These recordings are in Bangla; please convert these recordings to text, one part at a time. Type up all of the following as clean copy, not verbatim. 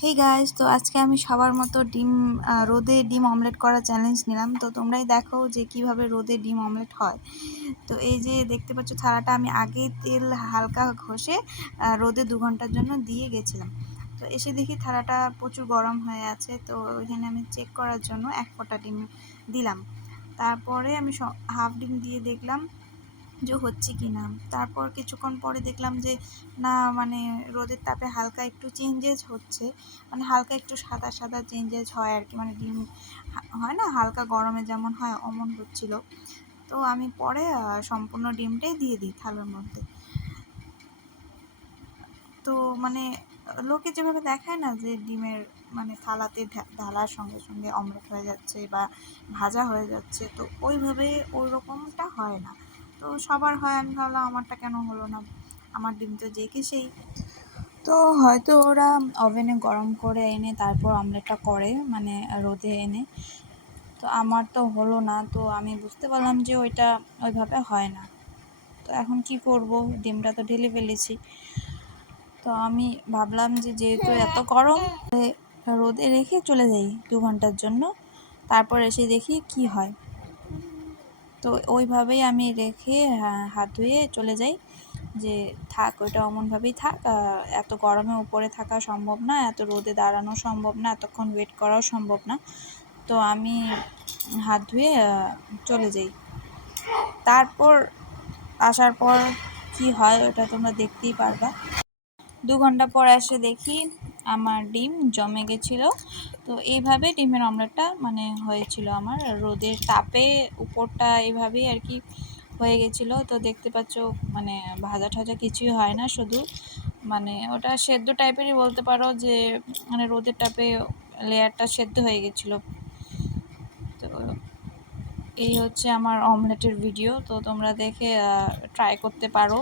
হে গাইস, তো আজকে আমি সবার মতো রোদে ডিম অমলেট করা চ্যালেঞ্জ নিলাম। তো তোমরাই দেখো যে কিভাবে রোদে ডিম অমলেট হয়। তো এই যে দেখতে পাচ্ছ থালাটা আমি আগে তেল হালকা ঘষে রোদে 2 ঘন্টার জন্য দিয়ে গেছিলাম। তো এসে দেখি থালাটা প্রচুর গরম হয়ে আছে। তো এখানে আমি চেক করার জন্য 1 ফোঁটা ডিম দিলাম। তারপরে আমি হাফ ডিম দিয়ে দেখলাম যে হচ্ছে কি না। তারপর কিছুক্ষণ পরে দেখলাম যে না, মানে রোদের তাপে হালকা একটু চেঞ্জেস হচ্ছে, মানে হালকা একটু সাদা সাদা চেঞ্জেস হয় আর কি, মানে ডিম হয় না হালকা গরমে যেমন হয় অমন হচ্ছিল। তো আমি পরে সম্পূর্ণ ডিমটাই দিয়ে দিই থালার মধ্যে। তো মানে লোকে যেভাবে দেখায় না যে ডিমের মানে থালাতে ঢালার সঙ্গে সঙ্গে অমলেট হয়ে যাচ্ছে বা ভাজা হয়ে যাচ্ছে, তো ওইভাবে ওই রকমটা হয় না। তো সবার হয়, আমি ভাবলাম আমারটা কেন হলো না, আমার ডিম তো যে কে সেই। তো হয়তো ওরা ওভেনে গরম করে এনে তারপর অমলেটটা করে, মানে রোদে এনে। তো আমার তো হলো না, তো আমি বুঝতে পারলাম যে ওইটা ওইভাবে হয় না। তো এখন কি করব, ডিমটা তো ঢেলে ফেলেছি। তো আমি ভাবলাম যে যেহেতু এত গরম, রোদে রেখে চলে যাই 2 ঘন্টার জন্য, তারপর এসে দেখি কি হয়। তো ওইভাবেই আমি রেখে হাত ধুয়ে চলে যাই, যে থাক ওইটা অমনভাবেই থাক, এত গরমে উপরে থাকা সম্ভব না, এত রোদে দাঁড়ানো সম্ভব না, এতক্ষণ ওয়েট করাও সম্ভব না। তো আমি হাত ধুয়ে চলে যাই। তারপর আসার পর কি হয় ওটা তোমরা দেখতেই পারবা। 2 ঘন্টা পর এসে দেখি আমার ডিম জমে গেছিলো। তো এইভাবে ডিমের অমলেটটা মানে হয়েছিল আমার রোদের তাপে, উপরটা এইভাবেই আর কি হয়ে গেছিলো। তো দেখতে পাচ্ছ মানে ভাজা ঠাজা কিছুই হয় না, শুধু মানে ওটা সেদ্ধ টাইপেরই বলতে পারো, যে মানে রোদের তাপে লেয়ারটা সেদ্ধ হয়ে গেছিলো। তো এই হচ্ছে আমার অমলেটের ভিডিও। তো তোমরা দেখে ট্রাই করতে পারো।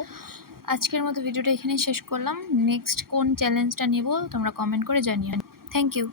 আজকের মতো ভিডিওটা এখানেই শেষ করলাম। নেক্সট কোন চ্যালেঞ্জটা নিব তোমরা কমেন্ট করে জানিও। Thank you.